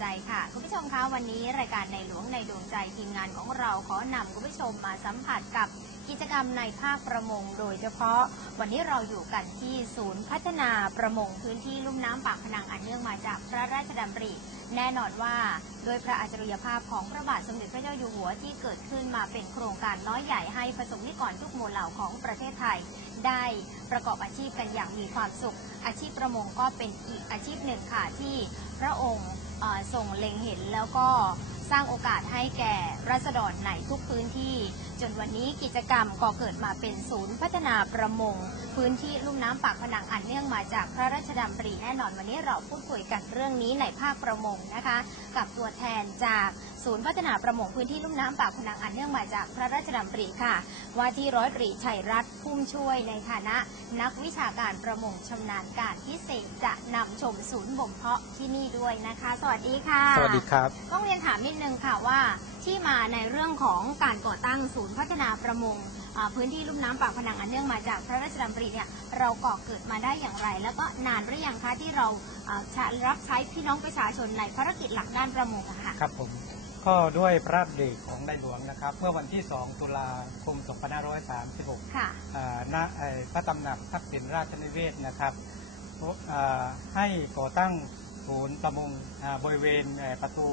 ใจค่ะ คุณผู้ชมคะวันนี้รายการในหลวงในดวงใจทีมงานของเราขอนำคุณผู้ชมมาสัมผัสกับกิจกรรมในภาคประมง โดยเฉพาะวันนี้เราอยู่กันที่ศูนย์พัฒนาประมงพื้นที่ลุ่มน้ำปากพนังอันเนื่องมาจากพระราชดำริแน่นอนว่าโดยพระอัจฉริยภาพของพระบาทสมเด็จพระเจ้าอยู่หัวที่เกิดขึ้นมาเป็นโครงการน้อยใหญ่ให้ประสงนิกรทุกหมู่เหล่าของประเทศไทย ได้ประกอบอาชีพกันอย่างมีความสุข อาชีพประมงก็เป็นอีกอาชีพหนึ่งค่ะที่พระองค์เอ่อทรงเล็งเห็นแล้วก็สร้างโอกาสให้แก่รัษฎรในทุกพื้นที่ จนวันนี้กิจกรรมก็เกิดมาเป็นศูนย์พัฒนาประมง พื้นที่ลุ่มน้ำปากพนังอันเนื่องมาจากพระราชดำริแน่นอนวันนี้เราพูดคุยกันเรื่องนี้ในภาคประมงนะคะ กับตัวแทนจากศูนย์พัฒนาประมงพื้นที่ลุ่มน้ำปากพนังอันเนื่องมาจากพระราชดำริค่ะ ว่าที่ร้อยตรีชัยรัตน์พุ่มช่วยในฐานะ นักวิชาการประมงชำนาญการพิเศษจะนำชมศูนย์บ่มเพาะที่นี่ด้วยนะคะ สวัสดีค่ะ สวัสดีครับ ต้องเรียนถามนิดนึงค่ะว่า ที่มาในเรื่องของการก่อตั้งศูนย์พัฒนาประมงอ่าพื้นที่ลุ่มน้ำปากพนังอันเนื่องมาจากพระราชดำริเนี่ยเราก่อเกิดมาได้อย่างไร แล้วก็นานหรือยังคะที่เราอ่าใช้รับใช้พี่น้องประชาชนในภารกิจหลักด้านประมงอะค่ะครับผมก็ด้วยพระราชดำริของในหลวงนะครับ เมื่อวันที่ 2 ตุลาคม 2536ค่ะอ่าณเอ่อพระตำหนักทักษิณราชนิเวศน์นะครับอ่าให้ก่อตั้งศูนย์ประมงอ่าบริเวณเอ่อประตู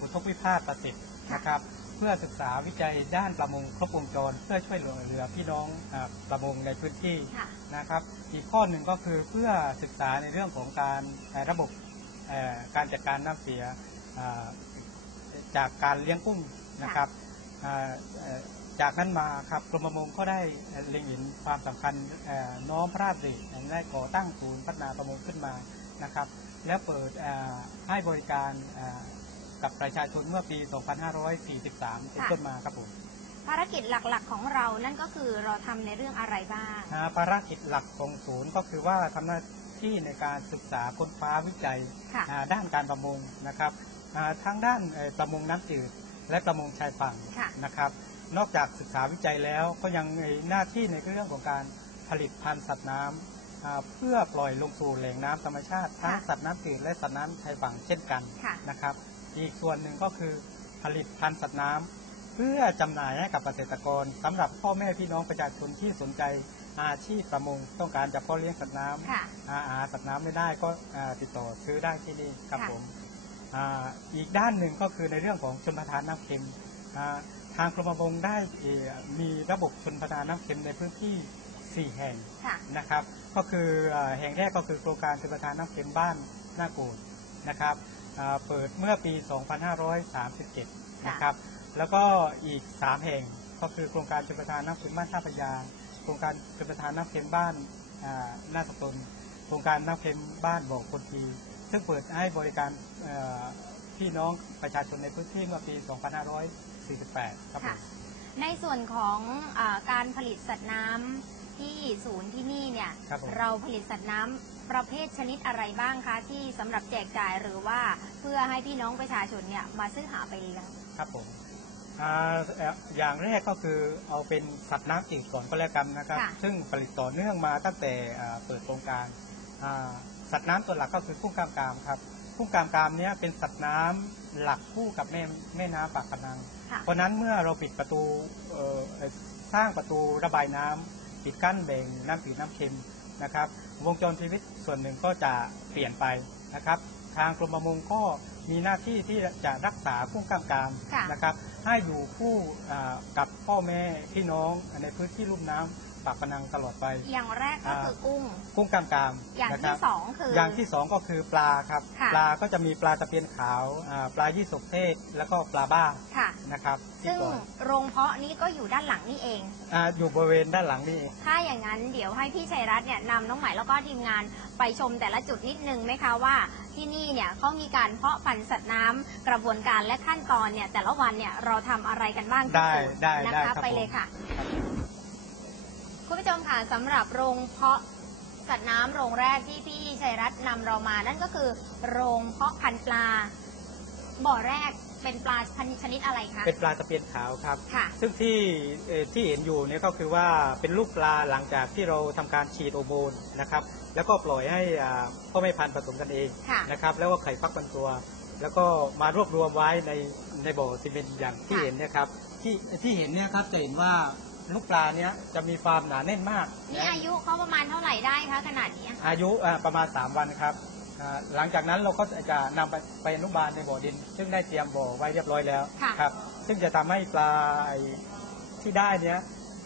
อุทกวิพาทประสิทธิ์ นะครับ เพื่อศึกษาวิจัยด้านประมงครบวงจร เพื่อช่วยเหลือพี่น้องอ่าประมงในพื้นที่ค่ะนะครับ อีกข้อหนึ่งก็คือเพื่อศึกษาในเรื่องของการเอ่อระบบเอ่อการจัดการน้ำเสียอ่าจากการเลี้ยงกุ้งนะครับอ่าเอ่อจากนั้นมาครับกรมประมงก็ได้เอ่อเล็งเห็นความสำคัญเอ่อน้อมพระราชดำริได้ก่อตั้งศูนย์พัฒนาประมงขึ้นมานะครับ แล้วเปิดเอ่อให้บริการเอ่อ กับประชาชนเมื่อปี 2543 เป็นต้นมาครับผมภารกิจหลักๆของเรานั่นก็คือเราทำในเรื่องอะไรบ้างอ่าภารกิจหลักของศูนย์ก็คือว่าทำหน้าที่ในการศึกษาค้นคว้าวิจัยค่ะอ่าด้านการประมงนะครับอ่าทั้งด้านเอ่อประมงน้ำจืดและประมงชายฝั่งค่ะนะครับ นอกจากศึกษาวิจัยแล้วก็ยังมีหน้าที่ในเรื่องของการผลิตพันธุ์สัตว์น้ำอ่าเพื่อปล่อยลงสู่แหล่งน้ำธรรมชาติทั้งค่ะสัตว์น้ำจืดและสัตว์น้ำชายฝั่งเช่นกันค่ะนะครับ อีกส่วนหนึ่งก็คือผลิตพันธุ์สัตว์น้ำเพื่อจำหน่ายให้กับเกษตรกรสำหรับพ่อแม่พี่น้องประชาชนที่สนใจอาชีพประมงต้องการจะเพาะเลี้ยงสัตว์น้ำค่ะอาหาสัตว์น้ำไม่ได้ก็อ่าติดต่อซื้อได้ที่นี่ครับค่ะผมอาอีกด้านหนึ่งก็คือในเรื่องของชนประทานน้ำเค็มอ่าทางกรมประมงได้เอ่อมีระบบชนประทานน้ำเค็มในพื้นที่ 4 แห่งค่ะนะครับ ก็คืออ่าแห่งแรกก็คือโครงการชนประทานน้ำเค็มบ้านหน้ากูดนะครับ อ่าเปิดเมื่อปี 2537 นะครับ แล้วก็อีก 3 แห่งก็คือโครงการชลประทานน้ำเค็มบ้านท่าพระยา โครงการชลประทานน้ำเค็มบ้านอ่าหน้าสตนโครงการน้ำเค็มบ้านบ่อคนทีซึ่งเปิดให้บริการเอ่อพี่น้องประชาชนในพื้นที่เมื่อปี 2548 ครับผค่ะมในส่วนของอาการผลิตสัตว์น้ำที่ศูนย์ที่นี่เนี่ยครับผมเราผลิตสัตว์น้ำ ประเภทชนิดอะไรบ้างคะที่สำหรับแจกจ่ายหรือว่าเพื่อให้พี่น้องประชาชนเนี่ยมาซื้อหาไปเลี้ยง ครับผมอ่าเอ่ออย่างแรกก็คือเอาเป็นสัตว์น้ำจืดก่อนก็แล้วกันนะครับ ค่ะ ซึ่งผลิตต่อเนื่องมาตั้งแต่อ่าเปิดโครงการอ่าสัตว์น้ำตัวหลักก็คือกุ้งกามกามครับกุ้งกามกามเนี้ยเป็นสัตว์น้ำหลักคู่กับแม่แม่น้ำปากพนัง ค่ะ เพราะฉะนั้นเมื่อเราปิดประตูเอ่อเอ่อสร้างประตูระบายน้ำปิดกั้นแบ่งน้ำจืดน้ำเค็มนะครับ วงจรชีวิตส่วนหนึ่งก็จะเปลี่ยนไปนะครับ ทางกรมประมงก็มีหน้าที่ที่จะรักษากุ้งกล้ามกรามค่ะนะครับ ให้อยู่คู่อ่ากับพ่อแม่พี่น้องในพื้นที่ลุ่มน้ำ ปากพนังตลอดไป อย่างแรกก็คือกุ้ง กุ้งกล้ามกรามอย่างนะคที่รับสองคือ อย่างที่สองก็คือปลาครับค่ะปลาก็จะมีปลาตะเพียนขาวอ่าปลายี่สกเทศ แล้วก็ปลาบ้าค่ะนะครับที่ซึ่งก่อนโรงเพาะนี้ก็อยู่ด้านหลังนี่เองอ่าอยู่บริเวณด้านหลังนี่ ถ้าอย่างนั้นเดี๋ยวให้พี่ชัยรัตน์เนี่ยนำน้องใหม่แล้วก็ทีมงานไปชมแต่ละจุดนิดนึงไหมคะว่าที่นี่เนี่ยเขามีการเพาะพันธุ์สัตว์น้ำกระบวนการและขั้นตอนเนี่ยแต่ละวันเนี่ยเราทำอะไรกันบ้างที่ได้ศูนย์ได้นะได้คะครับไปผมเลยค่ะ คุณผู้ชมค่ะสำหรับโรงเพาะสัตว์น้ำโรงแรกที่พี่ชัยรัตน์นำเรามานั่นก็คือ โรงเพาะพันธุ์ปลา บ่อแรกเป็นปลาชนิดอะไรคะ เป็นปลาตะเพียนขาวครับ ค่ะ ซึ่งที่เอ่อที่เห็นอยู่เนี่ยก็คือว่าเป็นลูกปลาหลังจากที่เราทำการฉีดโอโบนนะครับ แล้วก็ปล่อยให้อ่าพ่อแม่พันธุ์ผสมกันเองค่ะ นะครับ แล้วก็ไข่ฟักเป็นตัว แล้วก็มารวบรวมไว้ในในบ่อซีเมนต์อย่างที่ค่ะเห็นเนี่ยครับที่ที่เห็นเนี่ยครับจะเห็นว่า ลูกปลาเนี้ยจะมีความหนาแน่นมากนี่นะอายุเขาประมาณเท่าไหร่ได้คะขนาดนี้อายุอ่าประมาณ 3 วันครับอ่าหลังจากนั้นเราก็จะนำไปไปอนุบาลในบ่อดิน ซึ่งได้เตรียมบ่อไว้เรียบร้อยแล้วค่ะครับ ซึ่งจะทำให้ปลาไอ้ที่ได้เนี้ย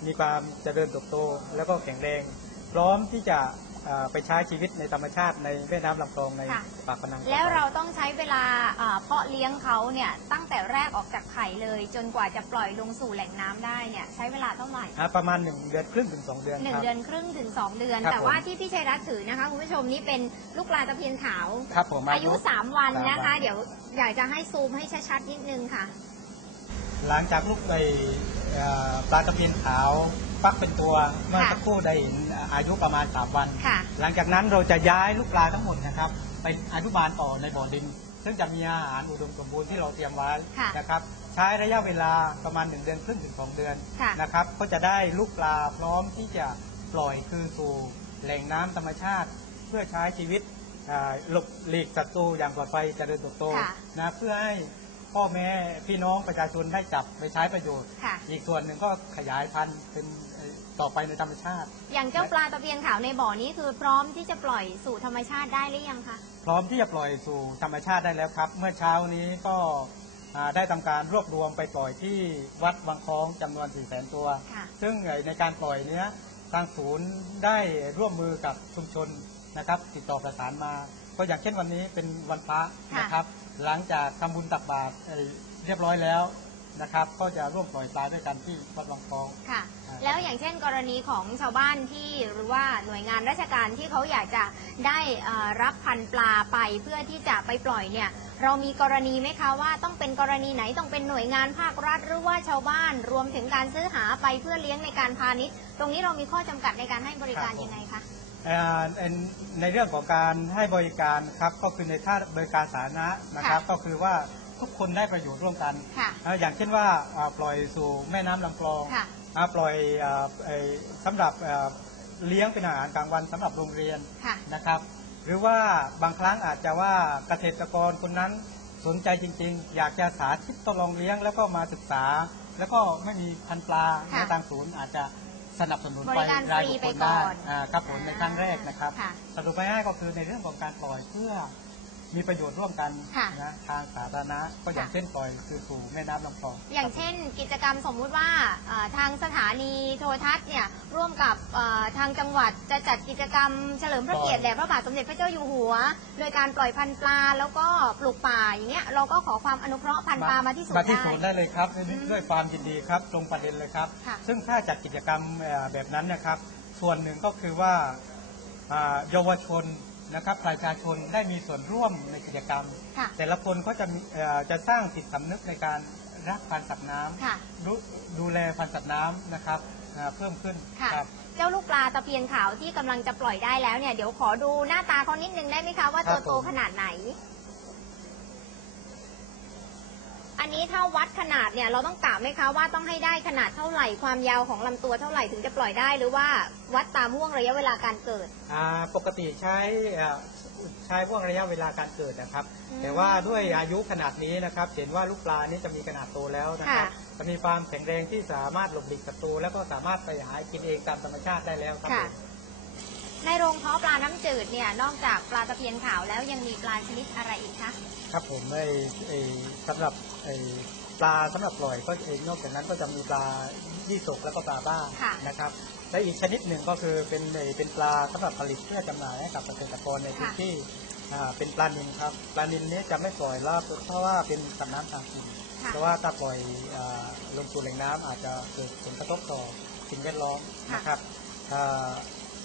มีความเจริญเติบโตแล้วก็แข็งแรง พร้อมที่จะอ่า ไปใช้ชีวิตในธรรมชาติในแม่น้ำลำคลองในค่ะ ปากพนังแล้วเราต้องใช้เวลาอ่าเพาะเลี้ยงเขาเนี่ยตั้งแต่แรกออกจากไข่เลย จนกว่าจะปล่อยลงสู่แหล่งน้ำได้เนี่ยใช้เวลาเท่าไหร่ อ่าประมาณ1เดือนครึ่งถึง2เดือนหนึ่คงรับ เดือนครึ่งถึง 2 เดือน ครับแต่ว่าผม ที่พี่ชัยรัตน์ถือนะคะคุณผู้ชมนี่เป็นลูกปลาตะเพียนขาว ครับผม อายุ 3 วันสามนะคะวันเดี๋ยวอยากจะให้ซูมให้ชัดๆนิดนึงค่ะ หลังจากลูกไอ้เอ่อปลาตะเพียนขาวฟักเป็นตัวเมื่อค่ะ สักครู่ได้เห็น อายุประมาณ 3 วัน ค่ะ หลังจากนั้นเราจะย้ายลูกปลาทั้งหมดนะครับไปอนุบาลต่อในบ่อดิน ซึ่งจะมีอาหารอุดมสมบูรณ์ที่เราเตรียมไว้ค่ะ นะครับ ใช้ระยะเวลาประมาณ 1 เดือนครึ่งถึง 2 เดือนค่ะ นะครับ ก็จะได้ลูกปลาพร้อมที่จะปล่อยคืนสู่แหล่งน้ำธรรมชาติ เพื่อใช้ชีวิตอ่าหลบหลีกศัตรูอย่างปลอดภัยเจริญเติบโตค่ะ นะเพื่อให้ พ่อแม่พี่น้องประชาชนได้จับไปใช้ประโยชน์ ค่ะ อีกส่วนหนึ่งก็ขยายพันธุ์เป็นเอ่อต่อไปในธรรมชาติ อย่างเจ้าปลาตะเพียนขาวในบ่อนี้คือพร้อมที่จะปล่อยสู่ธรรมชาติได้หรือยังคะ พร้อมที่จะปล่อยสู่ธรรมชาติได้แล้วครับ เมื่อเช้านี้ก็อ่าได้ทำการรวบรวมไปปล่อยที่วัดวังคล้องจำนวน4 0 0 0 0ตัว ค่ะซึ่งในการปล่อยเนี้ยทางศูนย์ได้ร่วมมือกับชุมชนนะครับ ติดต่อประสานมา ก็อย่างเช่นวันนี้เป็นวันพระค่ะนะครับ หลังจากทำบุญตักบาตรเอ่อเรียบร้อยแล้วนะครับ ก็จะร่วมปล่อยปลาด้วยกันที่วัดวังคล้องค่ะครับแล้วอย่างเช่นกรณีของชาวบ้านที่หรือว่าหน่วยงานราชการที่เขาอยากจะได้เอ่อรับพันธุ์ปลาไปเพื่อที่จะไปปล่อยเนี่ยเรามีกรณีไหมคะว่าต้องเป็นกรณีไหนต้องเป็นหน่วยงานภาครัฐหรือว่าชาวบ้าน รวมถึงการซื้อหาไปเพื่อเลี้ยงในการพาณิชย์ ตรงนี้เรามีข้อจำกัดในการให้บริการยังไงคะเอ่อ ในในเรื่องของการให้บริการครับก็คือในท่าบริการสาธารณะนะครับ ก็คือว่าทุกคนได้ประโยชน์ร่วมกันค่ะเอ่ออย่างเช่นว่าอ่าปล่อยสู่แม่น้ำลำคลองค่ะอ่าปล่อยอ่าไอ้สำหรับอ่าเลี้ยงเป็นอาหารกลางวันสำหรับโรงเรียนค่ะนะครับ หรือว่าบางครั้งอาจจะว่าเกษตรกรคนนั้นสนใจจริง ๆ อยากจะสาธิตทดลองเลี้ยงแล้วก็มาศึกษา แล้วก็ไม่มีพันธุ์ปลาค่ะในทางศูนย์อาจจะ สนับสนุนบไปริการรายฟรีบุคไปคลก่ได้อนอ่าครับผมในครั้งแรกนะครับ ค่ะ สรุปง่ายๆก็คือในเรื่องของการปล่อยเพื่อ มีประโยชน์ร่วมกันค่ะ นะทางสาธารณะก็อย่างค่ะเช่นปล่อยคือสู่แม่น้ำลำคลองอย่างเช่นกิจกรรมสมมุติว่าเอ่อทางสถานีโทรทัศน์เนี่ยร่วมกับเอ่อทางจังหวัดจะจัดกิจกรรมเฉลิมพระเกียรติแด่พระบาทสมเด็จพระเจ้าอยู่หัว โดยการปล่อยพันธุ์ปลาแล้วก็ปลูกป่าอย่างเงี้ยเราก็ขอความอนุเคราะห์พันธุ์ปลามาที่ศูนมาย์ที่ได้ศูนย์ได้เลยครับอืมด้วยความยินดีครับตรงประเด็นเลยครับ ค่ะ ซึ่งถ้าจัดกิจกรรมเอ่อแบบนั้นนะครับ ส่วนหนึ่งก็คือว่าอ่าเยาวชน นะครับประชาชนได้มีส่วนร่วมในกิจกรรม ค่ะแต่ละคนก็จะมีเอ่อจะสร้างจิตสำนึกในการรักพันธุ์สัตว์น้ำค่ะดูดูแลพันธุ์สัตว์น้ำนะครับอ่าเพิ่มขึ้นค่ะ ครับ เจ้าลูกปลาตะเพียนขาวที่กำลังจะปล่อยได้แล้วเนี่ยเดี๋ยวขอดูหน้าตาเขานิดนึงได้ไหมคะว่าครัตัวบโตผมขนาดไหน อันนี้ถ้าวัดขนาดเนี่ยเราต้องกะไหมคะว่าต้องให้ได้ขนาดเท่าไหร่ความยาวของลำตัวเท่าไหร่ถึงจะปล่อยได้หรือว่าวัดตามห่วงระยะเวลาการเกิด อ่าปกติใช้เอ่อใช้พวกระยะเวลาการเกิดนะครับ อืมแต่ว่าด้วยอายุขนาดนี้นะครับ เห็นว่าลูกปลานี้จะมีขนาดโตแล้วนะครับค่ะจะมีความแข็งแรงที่สามารถหลบหลีกศัตรูแล้วก็สามารถไปหากินเองตามธรรมชาติได้แล้วครับค่ะ ผม ในโรงเพาะปลาน้ำจืดเนี่ยนอกจากปลาตะเพียนขาวแล้วยังมีปลาชนิดอะไรอีกคะ ครับผมไอ้ไอ้สำหรับไอ้ปลาสำหรับปล่อยก็เองนอกจากนั้นก็จะมีปลายี่สกแล้วก็ปลาบ้าค่ะ นะครับ และอีกชนิดหนึ่งก็คือเป็นไอ้เป็นปลาสำหรับผลิตเพื่อจำหน่ายให้กับเกษตรกรในพื้นค่ะที่อ่าเป็นปลานิลครับปลานิลเนี้จะไม่ปล่อยลาบเพราะว่าเป็นสัตว์น้ำต่างถิ่นค่ะ เพราะว่าถ้าปล่อยอาลงสู่แหล่งน้ำอาจจะเกิดผลกระทบต่อสิ่งแวดล้อมค่ะ นะครับอ่า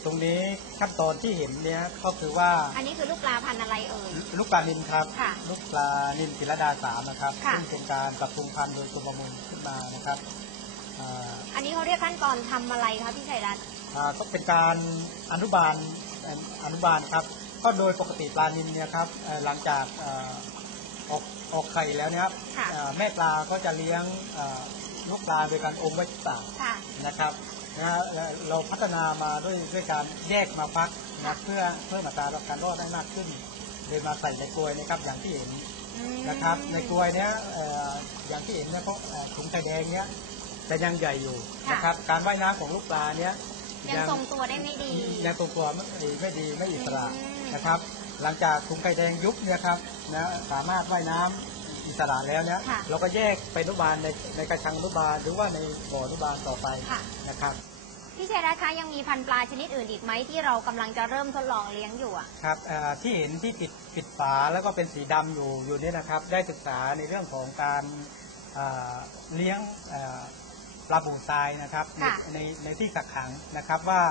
ตรงนี้ขั้นตอนที่เห็นเนี้ยก็คือว่าอันนี้คือลูกปลาพันธุ์อะไรเอ่ยลูกปลานินครับค่ะลูกปลานินกิรดาสามนะครับค่ะซึ่งเป็นการปรับปรุงพันธุ์โดยกรมประมงขึ้นมานะครับอ่าอันนี้เขาเรียกขั้นตอนทำอะไรคะพี่ชัยรัตน์อ่าก็เป็นการอนุบาลเอ่ออนุบาลครับ ก็โดยปกติปลานินเนี่ยครับเอ่อหลังจากเอ่อออกออกไข่แล้วเนี่ยครับค่ะเอ่อแม่ปลาก็จะเลี้ยงเอ่อลูกปลาโดยการอมไว้ที่ปากค่ะนะครับ นะฮะและเราพัฒนามาด้วยด้วยการแยกมาฟักนะเพื่อเพื่อมาตรารับการรอดได้มากขึ้นโดยมาใส่ในกลวยนะครับอย่างที่เห็นอืมนะครับ ในกลวยเนี้ยเอ่ออย่างที่เห็นเนี่ยเขาเอ่อถุงไข่แดงเนี้ยจะยังใหญ่อยู่นะครับ การว่ายน้ำของลูกปลาเนี้ยยังทรงตัวได้ไม่ดียังตัวตัวไม่ไม่ดีไม่อิสระอืมนะครับ หลังจากถุงไข่แดงยุบเนี่ยครับนะสามารถว่ายน้ำ อิสระแล้วเนี่ยค่ะเราก็แยกไปอนุบาลในในกระชังอนุบาลหรือว่าในบ่ออนุบาลต่อไปค่ะ นะครับ พี่ชัยรัตน์คะยังมีพันธุ์ปลาชนิดอื่นอีกไหมที่เรากำลังจะเริ่มทดลองเลี้ยงอยู่อะ ครับเอ่อที่เห็นที่ปิดปิดฝาแล้วก็เป็นสีดำอยู่อยู่นี่นะครับ ได้ศึกษาในเรื่องของการเอ่อเลี้ยงเอ่อปลาบูทรายนะครับในค่ะ ในในที่กักขังนะครับว่า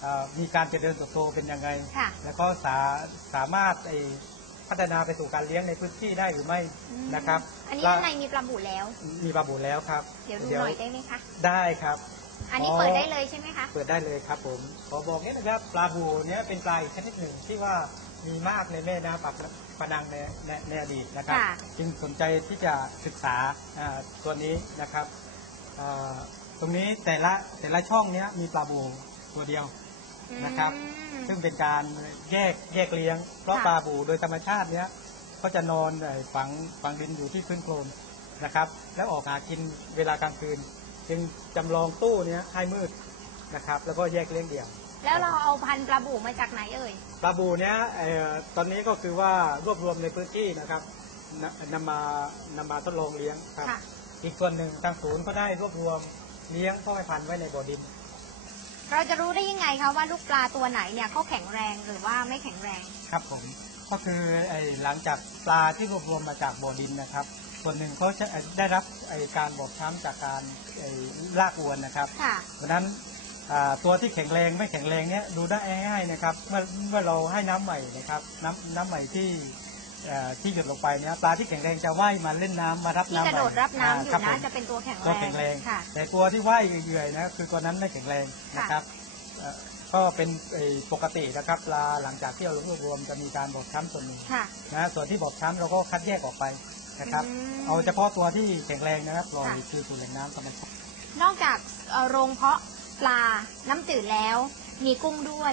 เอ่อมีการเจริญเติบโตเป็นยังไง ค่ะ แล้วก็สาสามารถไอ้ พัฒนาไปสู่การเลี้ยงในพื้นที่ได้หรือไม่อืมนะครับ อันนี้ปลาข้างในมีปลาบูแล้ว มีปลาบูแล้วครับ เดี๋ยวดูหน่อยได้ไหมคะได้ครับ อันนี้อ๋อเปิดได้เลยใช่ไหมคะเปิดได้เลยครับผมขอบอกนิดนะครับปลาบูเนี้ยเป็นปลาอีกชนิดหนึ่งที่ว่ามีมากในแม่น้ำปากพนังในในในอดีตนะครับค่ะจึงสนใจที่จะศึกษาอ่าตัวนี้นะครับอ่าตรงนี้แต่ละแต่ละช่องเนี้ยมีปลาบูตัวเดียว นะครับอืมซึ่งเป็นการแยกแยกเลี้ยง เพราะค่ะปลาบูโดยธรรมชาติเนี้ยก็จะนอนเอ่อฝังฝังดินอยู่ที่พื้นโคลนนะครับ แล้วออกหากินเวลากลางคืน จึงจำลองตู้เนี้ยให้มืดนะครับ แล้วก็แยกเลี้ยงเดี่ยวแล้วเราเอาพันธุ์ปลาบูมาจากไหนเอ่ยปลาบูเนี้ยเอ่อตอนนี้ก็คือว่ารวบรวมในพื้นที่นะครับนนำมานำมาทดลองเลี้ยงครับค่ะอีกส่วนหนึ่งทางศูนย์ก็ได้รวบรวมเลี้ยงพ่อแม่พันธุ์ไว้ในบ่อดิน เราจะรู้ได้ยังไงคะว่าลูกปลาตัวไหนเนี่ยเขาแข็งแรงหรือว่าไม่แข็งแรง ครับผมก็คือไอ้หลังจากปลาที่รวบรวมมาจากบ่อดินนะครับ ส่วนหนึ่งเขาจะได้รับไอ้การบอบช้ำจากการไอ้ลากอวนนะครับค่ะเพราะฉะนั้นอ่าตัวที่แข็งแรงไม่แข็งแรงเนี้ยดูได้ง่ายๆนะครับ เมื่อเมื่อเราให้น้ำใหม่นะครับ น้ำน้ำใหม่ที่เอ่อที่หยดลงไปเนี้ยปลาที่แข็งแรงจะว่ายมาเล่นน้ำมารับที่น้ำกระโดดรับน้ำอยู่ครับนะผม จะเป็นตัวแข็งแรตัวงแข็งแรง ค่ะ แต่ตัวที่ว่ายเอื่อยๆนะคือตัวนั้นไม่แข็งแรงนะครับเอ่อก็เป็นไอ้ปกตินะครับปลาหลังจากที่เรารวบรวมจะมีการบอบช้ำส่วนหนึ่งค่ะ นะส่วนที่บอบช้ำเราก็คัดแยกออกไปนะครับ อืมเอาเฉพาะตัวที่แข็งแรงนะครับปล่อยค่ะ คืนสู่แหล่งน้ำธรรมชาตินอกจากเอ่อโรงเพาะปลาน้ำจืดแล้ว มีกุ้งด้วย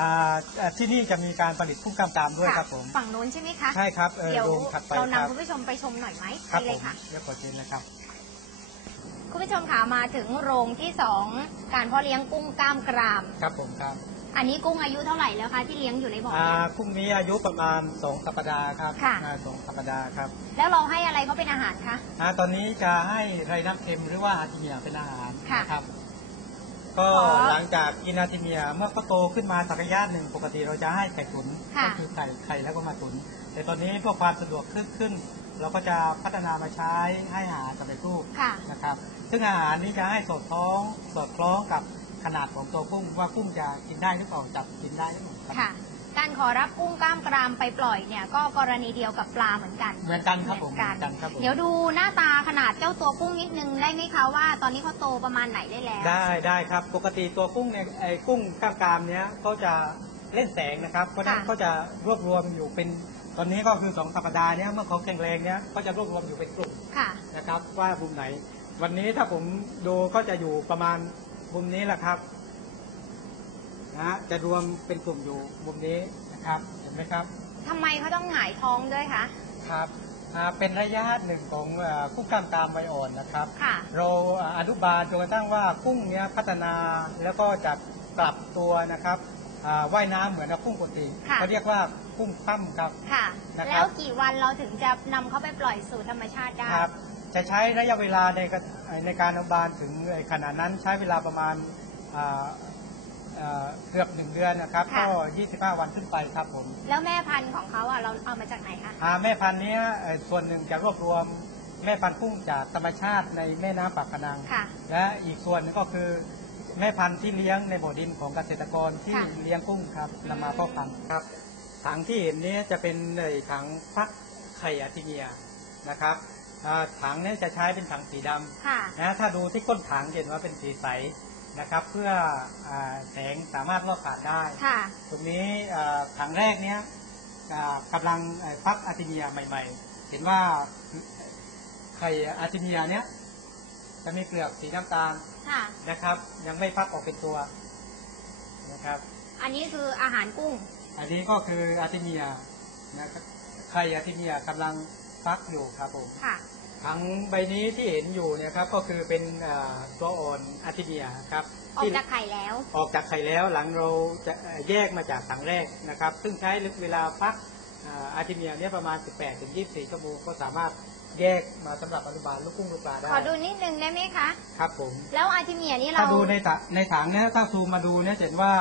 อ่าอ่าที่นี่จะมีการผลิตกุ้งกล้ามกรามด้วยครับผมฝั่งนู้นใช่ไหมคะใช่ครับเออเดี๋ยวโรงถัดไปเราครับนำคุณผู้ชมไปชมหน่อยไหมครับไปเลผยมค่ะเรียกขอเชิญนะครับคุณผู้ชมค่ะมาถึงโรงที่สองการเพาะเลี้ยงกุ้งกล้ามกราม ครับผมครับ อันนี้กุ้งอายุเท่าไหร่แล้วคะที่เลี้ยงอยู่ในบ่ออ่าเนี่ยกุ้งนี้อายุประมาณสองสัปดาห์ครับค่ะอ่าสองสัปดาห์ครับ แล้วเราให้อะไรเขาเป็นอาหารคะอ่าตอนนี้จะให้ไรน้ำเค็มหรือว่าอาทิเมียเป็นอาหารค่ะนะครับ ก็ขอหลังจากกินอาทิเมียเมื่อเขาโตขึ้นมาสักระยะหนึ่งปกติเราจะให้ไข่ตุ๋นค่ะก็คือไข่ไข่แล้วก็มาตุ๋นแต่ตอนนี้เพื่อความสะดวกขึ้นขึ้น เราก็จะพัฒนามาใช้ให้อาหารกับไอ้ตู้ค่ะนะครับ ซึ่งอาหารนี้จะให้สอดคล้องสอดคล้องกับขนาดของตัวกุ้งว่ากุ้งจะกินได้หรือเปล่าจับกินได้หรือเปล่าครับค่ะ การขอรับกุ้งกล้ามกรามไปปล่อยเนี่ยก็กรณีเดียวกับปลาเหมือนกันเหมือนกันครับผมเหมือนกันเหมือนกันครับผมเดี๋ยวดูหน้าตาขนาดเจ้าตัวกุ้งนิดนึงได้ไหมคะว่าตอนนี้เขาโตประมาณไหนได้แล้ว ได้ได้ครับ ปกติตัวกุ้งเนี่ยไอ้กุ้งกล้ามกรามเนี้ยก็จะเล่นแสงนะครับเพราะฉะนั้นค่ะก็จะรวบรวมอยู่เป็นตอนนี้ก็คือสองสัปดาห์เนี้ยเมื่อเขาแข็งแรงเนี้ยก็จะรวบรวมอยู่เป็นกลุ่มค่ะนะครับว่ามุมไหน วันนี้ถ้าผมดูก็จะอยู่ประมาณมุมนี้แหละครับ นะฮะจะรวมเป็นกลุ่มอยู่มุมนี้นะครับเห็นไหมครับทำไมเขาต้องหงายท้องด้วยคะ ครับอ่าเป็นระยะหนึ่งของเอ่อกุ้งกล้ามกรามใบอ่อนนะครับ ค่ะ เราอนุบาลจนกระทั่งว่ากุ้งเนี้ยพัฒนาแล้วก็จะกลับตัวนะครับอ่าว่ายน้ำเหมือนกับกุ้งปกติค่ะ เขาเรียกว่ากุ้งปั้มครับ ค่ะ นะครับ แล้วกี่วันเราถึงจะนำเขาไปปล่อยสู่ธรรมชาติได้ ครับ จะใช้ระยะเวลาในกระในการอนุบาลถึงขนาดนั้นใช้เวลาประมาณอ่า อ่าเกือบหนึ่งเดือนนะครับค่ะ ก็25 วันขึ้นไปครับผมแล้วแม่พันธุ์ของเขาอะเราเอามาจากไหนคะอ่าแม่พันธุ์เนี้ยเอ่อส่วนหนึ่งจะรวบรวมแม่พันธุ์กุ้งจากธรรมชาติในแม่น้ำปากพนัง ค่ะ และอีกส่วนหนึงก็คือแม่พันธุ์ที่เลี้ยงในบ่อดินของเกษตรกรที่ค่ะเลี้ยงกุ้งครับอืมนำมาเพาะพันธุ์ครับถังที่เห็นนี้จะเป็นไอ้ถังฟักไข่อาทิเมียนะครับอ่าถังเนี้จะใช้เป็นถังสีดค่ะำนะถ้าดูที่ก้นถังจะเห็นว่าเป็นสีใส นะครับ เพื่ออาแสงสามารถลอดผ่านได้ค่ะตรงนี้อ่าถังแรกเนี้ยอ่ากำลังเอ่อฟักอาทิเมียใหม่เห็นว่าไข่อาร์ติเมียเนี้ยจะมีเปลือกสีน้ำตาลค่ะนะครับ ยังไม่ฟักออกเป็นตัวนะครับ อันนี้คืออาหารกุ้ง อันนี้ก็คืออาร์ติเมียนะครับไข่อาร์ติเมียกำลังฟักอยู่ครับผมค่ะ ทั้งใบนี้ที่เห็นอยู่เนี่ยครับก็คือเป็นเอ่อตัวอ่อนอาร์ติเมียครับออกที่จากไข่แล้ว ออกจากไข่แล้วหลังเราจะเอ่อแยกมาจากถังแรกนะครับ ซึ่งใช้เวลาฟักเอ่ออาร์ติเมียเนี่ยประมาณ 18ถึง24 ชั่วโมงก็สามารถแยกมาสำหรับอนุบาลลูกกุ้งลูกปลาได้ ขอดูนิดนึงได้ไหมคะ ครับผม แล้วอาร์ติเมียนี่เราถ้าดูในตะในถังเนี่ยถ้าซูมมาดูเนี่ยจะเห็นว่า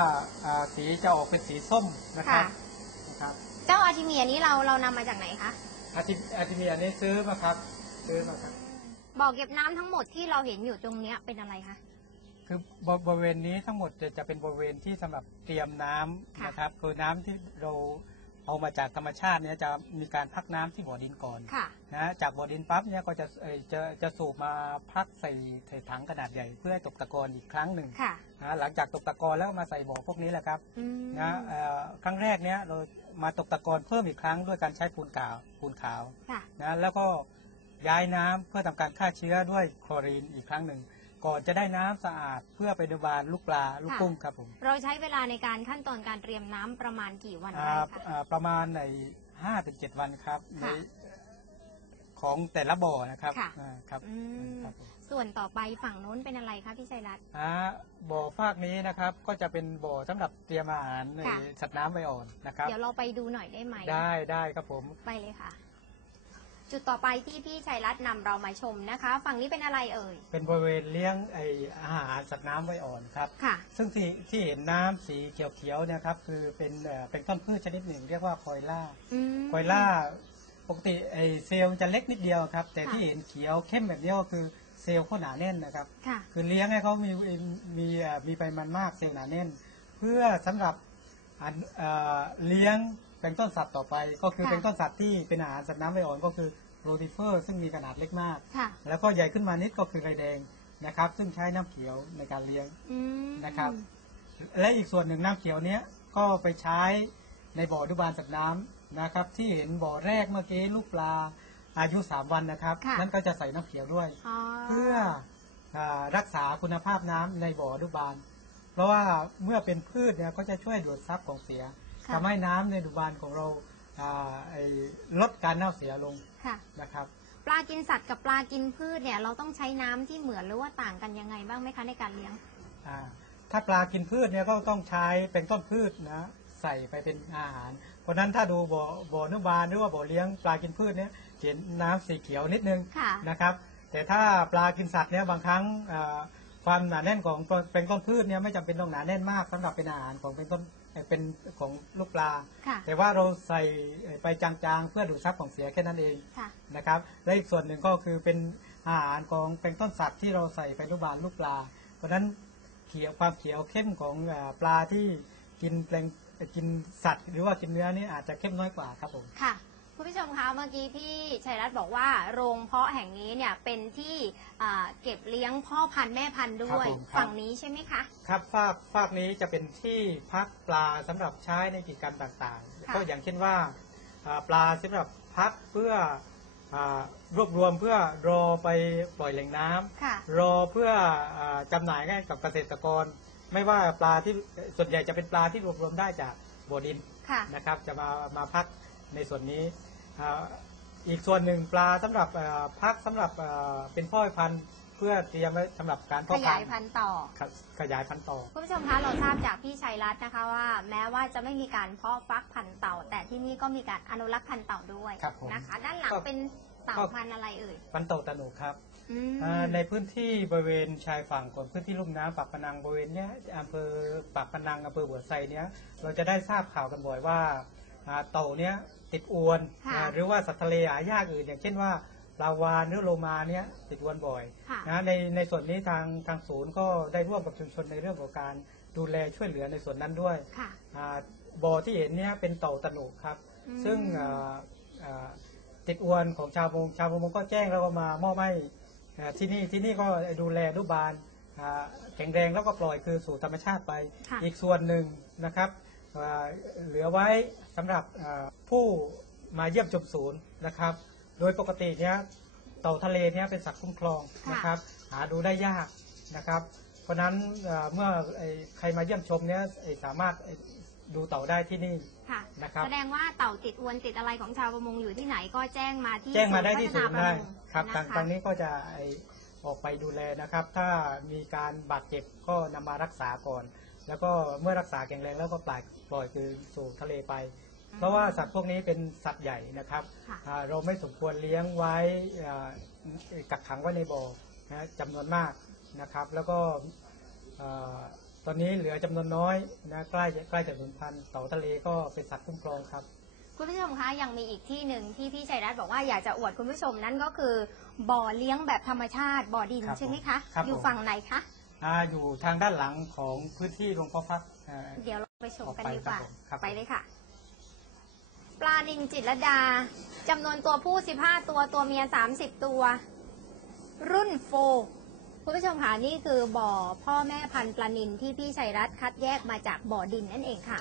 อ่าสีจะออกเป็นสีส้มนะครับค่ะนะครับ เจ้าอาร์ติเมียนี้เราเรานำมาจากไหนคะอาร์ติอาร์ติเมียนี่ซื้อมาครับ ซื้อมาครับบ่อเก็บน้ำทั้งหมดที่เราเห็นอยู่ตรงเนี้ยเป็นอะไรคะ คือบริบริเวณนี้ทั้งหมดจะจะเป็นบริเวณที่สำหรับเตรียมน้ำค่ะ นะครับคือน้ำที่เราเอามาจากธรรมชาติเนี่ยจะมีการพักน้ำที่บ่อดินก่อนค่ะ นะจากบ่อดินปั๊บเนี่ยก็จะเอ่อจะจะสูบมาพักใส่ใส่ถังขนาดใหญ่ เพื่อให้ตกตะกอนอีกครั้งหนึ่งค่ะนะหลังจากตกตะกอนแล้วมาใส่บ่อพวกนี้แหละครับ อืมนะเอ่อครั้งแรกเนี่ยเรามาตกตะกอนเพิ่มอีกครั้งด้วยการใช้ปูนขาวปูนขาวค่ะ นะแล้วก็ ย้ายน้ำเพื่อทำการฆ่าเชื้อด้วยคลอรีนอีกครั้งหนึ่งก่อนจะได้น้ำสะอาดเพื่อไปดูบานลูกปลาลูกค่ะกุ้งครับผมเราใช้เวลาในการขั้นตอนการเตรียมน้ำประมาณกี่วันอ่าได้คะอ่าประมาณในห้าถึงเจ็ดวันครับในค่ะของแต่ละบ่อนะครับค่ะอ่าครับอืมครับผมส่วนต่อไปฝั่งนู้นเป็นอะไรคะพี่ชัยรัตน์อ่าบ่อฟากนี้นะครับ ก็จะเป็นบ่อสำหรับเตรียมอาหารในค่ะสัตว์น้ำไวอ่อนนะครับ เดี๋ยวเราไปดูหน่อยได้ไหม ได้ได้ครับผม ไปเลยค่ะ จุดต่อไปที่พี่ชัยรัตน์นำเรามาชมนะคะ ฝั่งนี้เป็นอะไรเอ่ย เป็นบริเวณเลี้ยงไออาหารสัตว์น้ำไวอ่อนครับ ค่ะ ซึ่งที่ที่เห็นน้ำสีเขียวๆเนี่ยครับคือเป็นเอ่อเป็นต้นพืชชนิดหนึ่งเรียกว่าคอยล่า อืมคอยล่าปกติไอเซลล์มันจะเล็กนิดเดียวครับ แต่ค่ะ ที่เห็นเขียวเข้มแบบนี้ก็คือเซลล์เขาหนาแน่นนะครับ ค่ะ คือเลี้ยงให้เขามีมีเอ่อมีปริมาณมากเซลล์หนาแน่น เพื่อสำหรับอันเอ่อเลี้ยง เป็นต้นสัตว์ต่อไป ก็คือค่ะ เป็นต้นสัตว์ที่เป็นอาหารสัตว์น้ำไวอ่อนก็คือโรติเฟอร์ซึ่งมีขนาดเล็กมาก ค่ะแล้วก็ใหญ่ขึ้นมานิดก็คือไก่แดงนะครับ ซึ่งใช้น้ำเขียวในการเลี้ยง อืมนะครับ และอีกส่วนหนึ่งน้ำเขียวเนี้ยก็ไปใช้ในบ่ออนุบาลสัตว์น้ำนะครับ ที่เห็นบ่อแรกเมื่อกี้ลูกปลาอายุ 3 วันนะครับค่ะนั่นก็จะใส่น้ำเขียวด้วย อ๋อเพื่ออารักษาคุณภาพน้ำในบ่ออนุบาล เพราะว่าเมื่อเป็นพืชเนี่ยก็จะช่วยดูดซับของเสีย ค่ะ ทำให้น้ำในอนุบาลของเราอ่าไอ้ลดการเน่าเสียลงค่ะ นะครับ ปลากินสัตว์กับปลากินพืชเนี่ยเราต้องใช้น้ำที่เหมือนหรือว่าต่างกันยังไงบ้างไหมคะในการเลี้ยง อ่าถ้าปลากินพืชเนี่ยก็ต้องใช้เป็นต้นพืชนะใส่ไปเป็นอาหาร เพราะฉะนั้นถ้าดูบ่อบ่ออนุบาลหรือว่าบ่อเลี้ยงปลากินพืชเนี่ยเห็นน้ำสีเขียวนิดนึงค่ะ นะครับ แต่ถ้าปลากินสัตว์เนี่ยบางครั้งอ่าความหนาแน่นของต้นเป็นต้นพืชเนี่ยไม่จำเป็นต้องหนาแน่นมากสำหรับเป็นอาหารของเป็นต้น เอ่อเป็นของลูกปลาค่ะแต่ว่าเราใส่ไปจางๆ เพื่อดูดซับของเสียแค่นั้นเองค่ะนะครับและอีกส่วนหนึ่งก็คือเป็นอาหารของเป็นต้นสัตว์ที่เราใส่ไปนุบาลลูกปลา เพราะฉะนั้นเขียวความเขียวเข้มของเอ่อปลาที่กินแปลงกินสัตว์ หรือว่ากินเนื้อนี่อาจจะเข้มน้อยกว่าครับผมค่ะ คุณผู้ชมคะเมื่อกี้พี่ชัยรัตน์บอกว่าโรงเพาะแห่งนี้เนี่ยเป็นที่อ่าเก็บเลี้ยงพ่อพันธุ์แม่พันธุ์ด้วย ครับผมครับ ฝั่งนี้ใช่ไหมคะ ครับฟากฟากนี้จะเป็นที่พักปลาสำหรับใช้ในกิจกรรมต่างค่ะ ๆ ก็อย่างเช่นว่าอ่าปลาสำหรับพักเพื่ออ่ารวบรวมเพื่อรอไปปล่อยแหล่งน้ำค่ะ รอเพื่ออาจำหน่ายให้กับเกษตรกร ไม่ว่าปลาที่ส่วนใหญ่จะเป็นปลาที่รวบรวมได้จากบ่อดินค่ะ นะครับ จะมามาพัก ในส่วนนี้อ่าอีกส่วนหนึ่งปลาสำหรับอ่าพักสำหรับอ่าเป็นพ่อพันธุ์เพื่อเตรียมไว้สำหรับการขพ่อพัยายนธุ์พันธุ์ต่อครับขยายพันธุ์ต่อคุณผู้ชมคะเราทราบจากพี่ชัยรัตน์นะคะว่า แม้ว่าจะไม่มีการเพาะฟักพันธุ์เต่า แต่ที่นี่ก็มีการอนุรักษ์พันธุ์เต่าด้วยครับผมนะคะ ด้านหลังก็เป็นเต่าก็พันธุ์อะไรเอ่ยพันธุ์เต่าตะหนุครับอืมอ่าในพื้นที่บริเวณชายฝั่งของพื้นที่ลุ่มน้ำปากพนังบริเวณเนี้ยอำเภอปากพนังอำเภอหัวไซเนี้ยเราจะได้ทราบข่าวกันบ่อยว่าอ่าเต่าเนี้ย ติดอวนค่ะอ่าหรือว่าสัตว์ทะเลหายากอื่น อย่างเช่นว่าปลาวานหรือโลมาเนี้ยติดอวนบ่อยค่ะนะในในส่วนนี้ทางทางศูนย์ก็ได้ร่วมกับชุมชนในเรื่องของการดูแลช่วยเหลือในส่วนนั้นด้วยค่ะอ่าบ่อที่เห็นเนี้ยเป็นเต่าตะหนุครับ อืม ซึ่งอ่าอ่าติดอวนของชาวประมงชาวประมงก็แจ้งแล้วก็มามอบให้อ่าที่นี่ที่นี่ก็ดูแลรูปบาลอ่าแข็งแรงแล้วก็ปล่อยคือสู่ธรรมชาติไป ค่ะ อีกส่วนหนึ่งนะครับ อ่าเหลือไว้สำหรับอ่าผู้มาเยี่ยมชมศูนย์นะครับ โดยปกติเนี้ยเต่าทะเลเนี้ยเป็นสัตว์คุ้มครองค่ะนะครับ หาดูได้ยากนะครับ เพราะฉะนั้นเอ่อเมื่อไอ้ใครมาเยี่ยมชมเนี้ยไอ้สามารถไอ้ดูเต่าได้ที่นี่ค่ะนะครับแสดงว่าเต่าติดอวนติดอะไรของชาวประมงอยู่ที่ไหนก็แจ้งมาที่แจ้งมาได้ที่ศูศูนนย์ย์พัฒได้นาประมงครับนะทางคะทางนี้ก็จะไอ้ออกไปดูแลนะครับ ถ้ามีการบาดเจ็บก็นำมารักษาก่อน แล้วก็เมื่อรักษาแข็งแรงแล้วก็ปล่อย ปล่อยคืนสู่ทะเลไป เพราะว่าสัตว์พวกนี้เป็นสัตว์ใหญ่นะครับค่ะอ่าเราไม่สมควรเลี้ยงไว้อ่ากักขังไว้ในบ่อนะจำนวนมากนะครับ แล้วก็อ่าตอนนี้เหลือจำนวนน้อยนะใกล้ใกล้จะสูญพันธุ์เต่าทะเลก็เป็นสัตว์คุ้มครองครับคุณผู้ชมคะยังมีอีกที่หนึ่งที่พี่ชัยรัตน์บอกว่าอยากจะอวดคุณผู้ชมนั่นก็คือ บ่อเลี้ยงแบบธรรมชาติ บ่อดินครับใช่ไหมคะครับอยู่ผมฝั่งไหนคะอ่าอยู่ทางด้านหลังของพื้นที่โรงเพาะพักอ่าเดี๋ยวเราไป ชมกันออกไปดีกว่าครับผมครับไปเลยค่ะ ปลานินจิตรลดาจำนวนตัวผู้ 15 ตัวตัวเมีย 30 ตัว รุ่นโฟคุณผู้ชมค่ะนี่คือบ่อพ่อแม่พันธุ์ปลานินที่พี่ชัยรัตน์คัดแยกมาจากบ่อดินนั่นเองค่ะ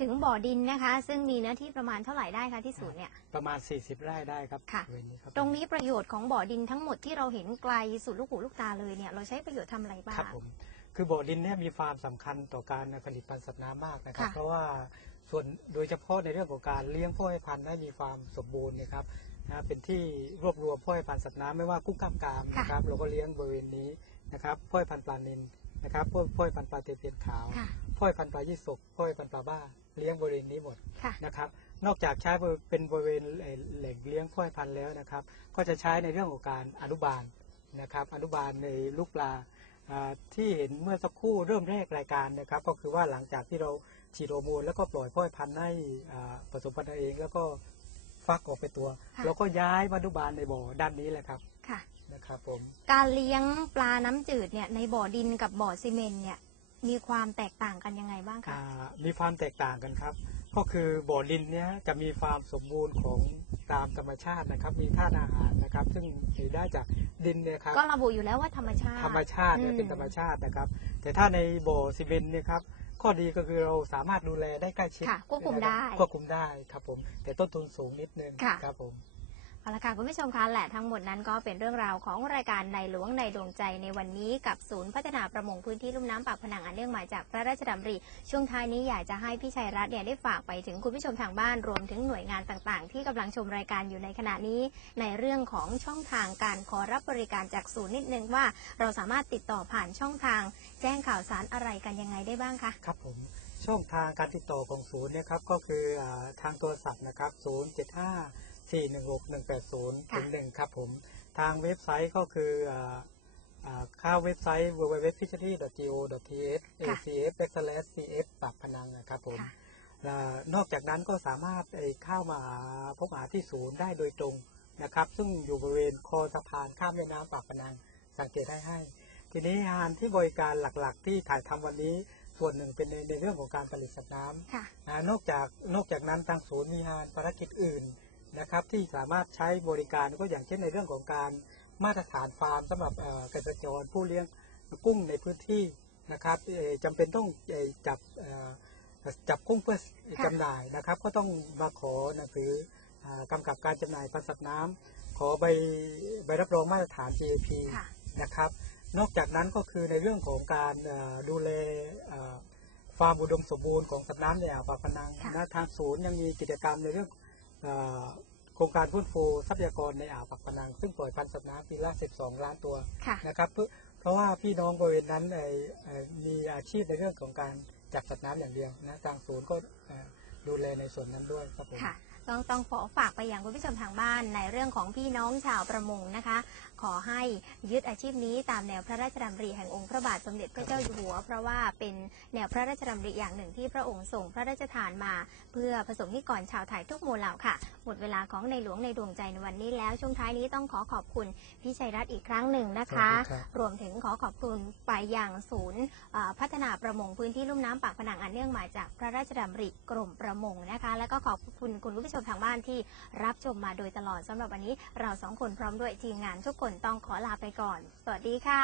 ถึงบ่อดินนะคะ ซึ่งมีเนื้อที่ประมาณเท่าไหร่ได้คะที่ศูนย์เนี่ย ประมาณ 40 ไร่ได้ครับค่ะ บริเวณนี้ครับตรงนี้ประโยชน์ของบ่อดินทั้งหมดที่เราเห็นไกลสุดลูกหูลูกตาเลยเนี่ยเราใช้ประโยชน์ทำอะไรบ้าครับงผม คือบ่อดินเนี่ยมีความสำคัญต่อการผลิตพันธุ์สัตว์น้ำมากนะครับ ค่ะ เพราะว่าส่วนโดยเฉพาะในเรื่องของการเลี้ยงพ่อให้พันธุ์ให้มีความสมบูรณ์นะครับนะเป็นที่รวบรวมพ่อให้พันธุ์สัตว์น้ำไม่ว่ากุ้งกล้ามกรามนะครับเราก็เลี้ยงบริเวณนี้นะครับพ่อให้พันธุ์ปลานิลนะครับพ่อพ่อให้พันธุ์ปลาเตเพียนขาว ค่ะ พ่อให้พันธุ์ปลายี่สกพ่อให้พันธุ์ปลาบ้า เลี้ยงบริเวณนี้หมดค่ะนะครับ นอกจากใช้เป็นบริเวณแหล่งเลี้ยงพ่อพันธุ์แล้วนะครับ ก็จะใช้ในเรื่องของการอนุบาลนะครับ อนุบาลในลูกปลาอ่าที่เห็นเมื่อสักครู่เริ่มแรกรายการนะครับ ก็คือว่าหลังจากที่เราฉีดฮอร์โมนแล้วก็ปล่อยพ่อพันธุ์ให้อ่าผสมพันธุ์เอง แล้วก็ฟักออกไปตัวค่ะแล้วก็ย้ายมาอนุบาลในบ่อด้านนี้แหละครับค่ะนะครับผมการเลี้ยงปลาน้ำจืดเนี่ยในบ่อดินกับบ่อซีเมนต์เนี่ย มีความแตกต่างกันยังไงบ้างคะอ่ามีความแตกต่างกันครับ ก็คือบ่อดินเนี้ยจะมีความสมบูรณ์ของตามธรรมชาตินะครับ มีธาตุอาหารนะครับ ซึ่งมีได้จากดินเนี่ยครับก็ระบุอยู่แล้วว่าธรรมชาติ ธรรมชาติเนี่ยอืมเป็นธรรมชาตินะครับ แต่ถ้าในบ่อซีเมนต์เนี่ยครับข้อดีก็คือเราสามารถดูแลได้ใกล้ชิดค่ะควบคุมได้ควบคุมได้ครับผม แต่ต้นทุนสูงนิดนึงค่ะครับผม เอาละค่ะคุณผู้ชมคะแหละทั้งหมดนั้นก็เป็นเรื่องราวของรายการในหลวงในดวงใจในวันนี้กับศูนย์พัฒนาประมงพื้นที่ลุ่มน้ำปากพนังอันเนื่องมาจากพระราชดำริ ช่วงท้ายนี้อยากจะให้พี่ชัยรัตน์เนี่ยได้ฝากไปถึงคุณผู้ชมทางบ้านรวมถึงหน่วยงานต่างๆ ที่กำลังชมรายการอยู่ในขณะนี้ ในเรื่องของช่องทางการขอรับบริการจากศูนย์นิดนึงว่า เราสามารถติดต่อผ่านช่องทาง แจ้งข่าวสารอะไรกันยังไงได้บ้างคะครับผมช่องทางการติดต่อของศูนย์เนี่ยครับก็คืออทางโทรศัพท์นะครับ0 7 5 4 1 6 1 8 0ถึง1ครับผม ทางเว็บไซต์ก็คืออ่าอ่าเข้าเว็บไซต์ www.fishery.go.th ค่ะ acf backslash cf ปากพนังนะครับผมค่ะอ่านอกจากนั้นก็สามารถไอ้เข้ามาหาพบหาที่ศูนย์ได้โดยตรงนะครับ ซึ่งอยู่บริเวณคอสะพานข้ามแม่น้ำปากพนังสังเกตได้ให้ ทีนี้งานที่บริการหลักๆ ที่ถ่ายทำวันนี้ส่วนหนึ่งเป็นในในเรื่องของการผลิตสัตว์น้ำค่ะอ่านอกจากนอกจากนั้นทางศูนย์มีงานภารกิจอื่น นะครับ ที่สามารถใช้บริการก็อย่างเช่นในเรื่องของการมาตรฐานฟาร์มสำหรับเอ่อเกษตรกรผู้เลี้ยงกุ้งในพื้นที่นะครับเอ่อจำเป็นต้องเอ่อจับเอ่อจับกุ้งเพื่อค่ะจำหน่ายนะครับ ก็ต้องมาขอหนังสืออ่ากำกับการจำหน่ายพันธุ์สัตว์น้ำขอใบใบรับรองมาตรฐาน GAP ค่ะนะครับ นอกจากนั้นก็คือในเรื่องของการเอ่อดูแลเอ่อฟาร์มอุดมสมบูรณ์ของสัตว์น้ำในอ่าวปากพนังค่ะนะทางศูนย์ยังมีกิจกรรมในเรื่องเออ โครงการฟื้นฟูทรัพยากรในอ่าวปากพนัง ซึ่งปล่อยพันธุ์สัตว์น้ำปีละ 12 ล้านตัวค่ะนะครับเพื่อเพราะว่าพี่น้องบริเวณนั้นเอ่อเอ่อมีอาชีพในเรื่องของการจับสัตว์น้ำอย่างเดียวนะทางศูนย์ก็เอ่อดูแลในส่วนนั้นด้วยครับผมค่ะต้องต้องขอฝากไปยังคุณผู้ชมทางบ้านในเรื่องของพี่น้องชาวประมงนะคะขอให้ยึดอาชีพนี้ตามแนวพระราชดำริแห่งองค์พระบาทสมเด็จพระเจ้าอยู่หัว เพราะว่าเป็นแนวพระราชดำริอย่างหนึ่งที่พระองค์ทรงพระราชทานมา เพื่อผสมนิกรชาวไทยทุกหมู่เหล่าค่ะ หมดเวลาของในหลวงในดวงใจในวันนี้แล้วช่วงท้ายนี้ต้องขอขอบคุณพี่ชัยรัตน์อีกครั้งหนึ่งนะคะสวัสดีครับรวมถึงขอขอบคุณไปยังศูนย์เอ่อพัฒนาประมงพื้นที่ลุ่มน้ำปากพนังอันเนื่องมาจากพระราชดำริกรมประมงนะคะ แล้วก็ขอบคุณคุณผู้ชมทางบ้านที่รับชมมาโดยตลอดสำหรับวันนี้เราสองคนพร้อมด้วยทีมงานทุกคฝนต้องขอลาไปก่อน สวัสดีค่ะ